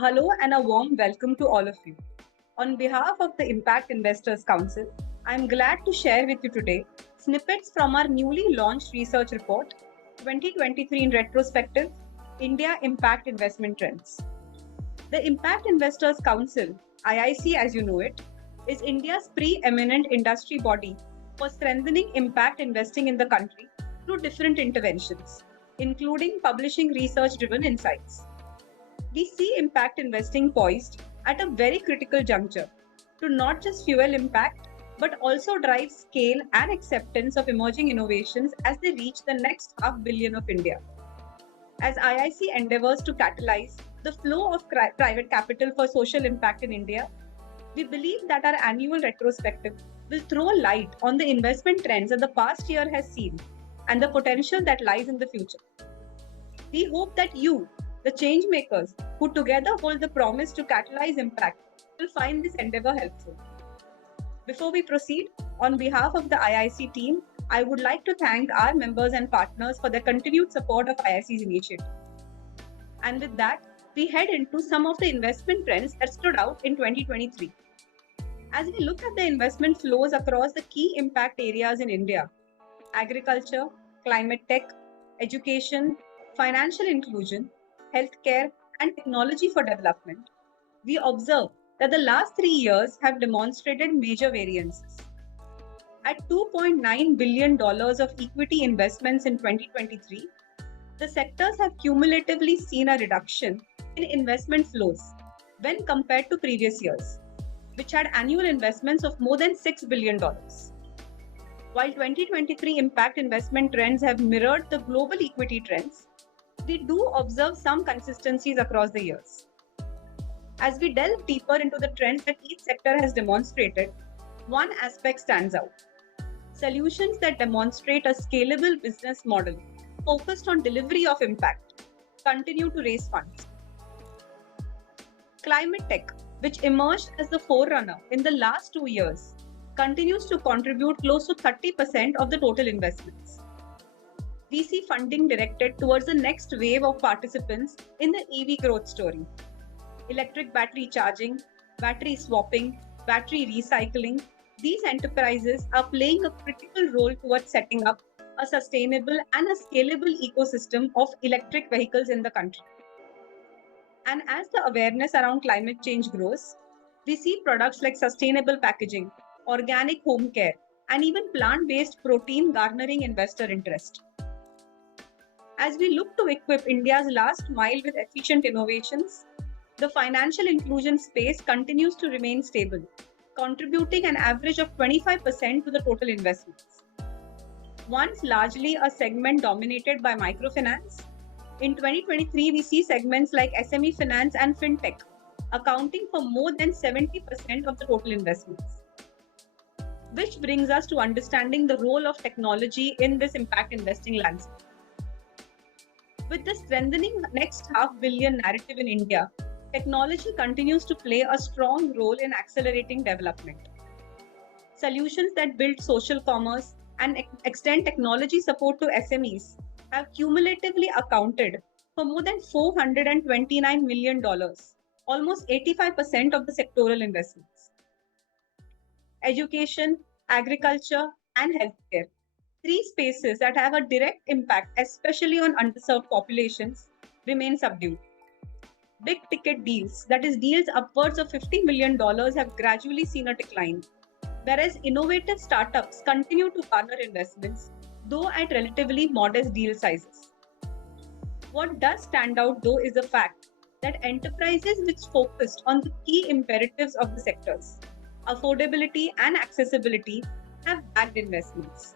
Hello and a warm welcome to all of you. On behalf of the Impact Investors Council, I am glad to share with you today snippets from our newly launched research report 2023 in retrospective India Impact Investment Trends. The Impact Investors Council, IIC as you know it, is India's preeminent industry body for strengthening impact investing in the country through different interventions, including publishing research-driven insights. We see impact investing poised at a very critical juncture to not just fuel impact, but also drive scale and acceptance of emerging innovations as they reach the next half billion of India. As IIC endeavors to catalyze the flow of private capital for social impact in India, we believe that our annual retrospective will throw light on the investment trends that the past year has seen and the potential that lies in the future. We hope that you, the change makers who together hold the promise to catalyze impact, will find this endeavor helpful. Before we proceed, on behalf of the IIC team, I would like to thank our members and partners for their continued support of IIC's initiative. And with that, we head into some of the investment trends that stood out in 2023. As we look at the investment flows across the key impact areas in India, agriculture, climate tech, education, financial inclusion, healthcare, and technology for development, we observe that the last 3 years have demonstrated major variances. At $2.9 billion of equity investments in 2023, the sectors have cumulatively seen a reduction in investment flows when compared to previous years, which had annual investments of more than $6 billion. While 2023 impact investment trends have mirrored the global equity trends, we do observe some consistencies across the years. As we delve deeper into the trends that each sector has demonstrated, one aspect stands out. Solutions that demonstrate a scalable business model focused on delivery of impact continue to raise funds. Climate tech, which emerged as the forerunner in the last 2 years, continues to contribute close to 30% of the total investments. We see funding directed towards the next wave of participants in the EV growth story. Electric battery charging, battery swapping, battery recycling, these enterprises are playing a critical role towards setting up a sustainable and a scalable ecosystem of electric vehicles in the country. And as the awareness around climate change grows, we see products like sustainable packaging, organic home care, and even plant-based protein garnering investor interest. As we look to equip India's last mile with efficient innovations, the financial inclusion space continues to remain stable, contributing an average of 25% to the total investments. Once largely a segment dominated by microfinance, in 2023 we see segments like SME finance and fintech accounting for more than 70% of the total investments. Which brings us to understanding the role of technology in this impact investing landscape. With the strengthening next half billion narrative in India, technology continues to play a strong role in accelerating development. Solutions that build social commerce and extend technology support to SMEs have cumulatively accounted for more than $429 million, almost 85% of the sectoral investments. Education, agriculture, and healthcare, three spaces that have a direct impact, especially on underserved populations, remain subdued. Big ticket deals, that is deals upwards of $50 million, have gradually seen a decline, whereas innovative startups continue to garner investments, though at relatively modest deal sizes. What does stand out though is the fact that enterprises which focused on the key imperatives of the sectors, affordability and accessibility, have backed investments.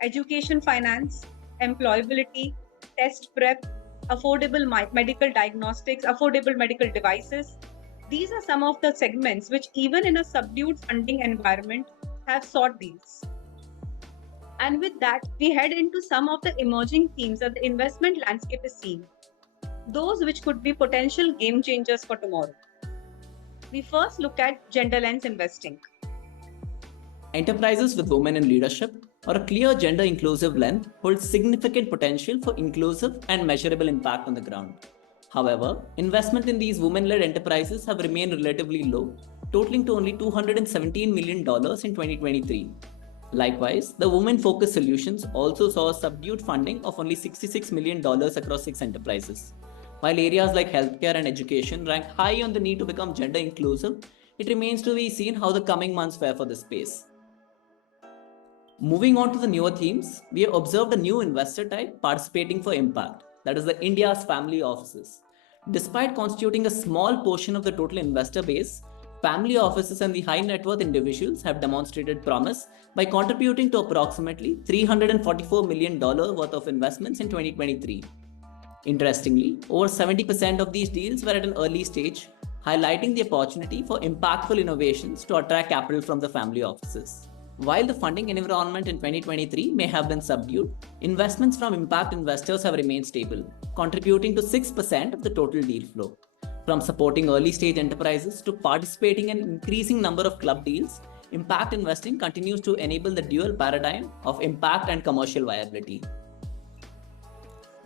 Education finance, employability, test prep, affordable medical diagnostics, affordable medical devices. These are some of the segments which, even in a subdued funding environment, have sought deals. And with that, we head into some of the emerging themes that the investment landscape is seeing, those which could be potential game changers for tomorrow. We first look at gender lens investing. Enterprises with women in leadership or a clear gender inclusive lens hold significant potential for inclusive and measurable impact on the ground. However, investment in these women-led enterprises have remained relatively low, totaling to only $217 million in 2023. Likewise, the women-focused solutions also saw subdued funding of only $66 million across 6 enterprises. While areas like healthcare and education rank high on the need to become gender inclusive, it remains to be seen how the coming months fare for this space. Moving on to the newer themes, we have observed a new investor type participating for impact, that is the India's family offices. Despite constituting a small portion of the total investor base, family offices and the high net worth individuals have demonstrated promise by contributing to approximately $344 million worth of investments in 2023. Interestingly, over 70% of these deals were at an early stage, highlighting the opportunity for impactful innovations to attract capital from the family offices. While the funding environment in 2023 may have been subdued, investments from impact investors have remained stable, contributing to 6% of the total deal flow. From supporting early stage enterprises to participating in an increasing number of club deals, impact investing continues to enable the dual paradigm of impact and commercial viability.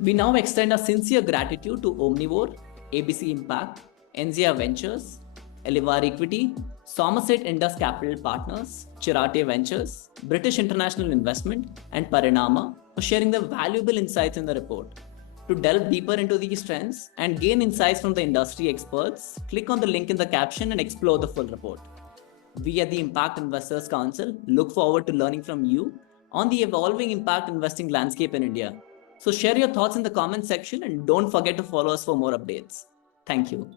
We now extend our sincere gratitude to Omnivore, ABC Impact, Enzia Ventures, Elivar Equity, Somerset Indus Capital Partners, Chirate Ventures, British International Investment, and Parinama for sharing their valuable insights in the report. To delve deeper into these trends and gain insights from the industry experts, click on the link in the caption and explore the full report. We at the Impact Investors Council look forward to learning from you on the evolving impact investing landscape in India. So share your thoughts in the comment section and don't forget to follow us for more updates. Thank you.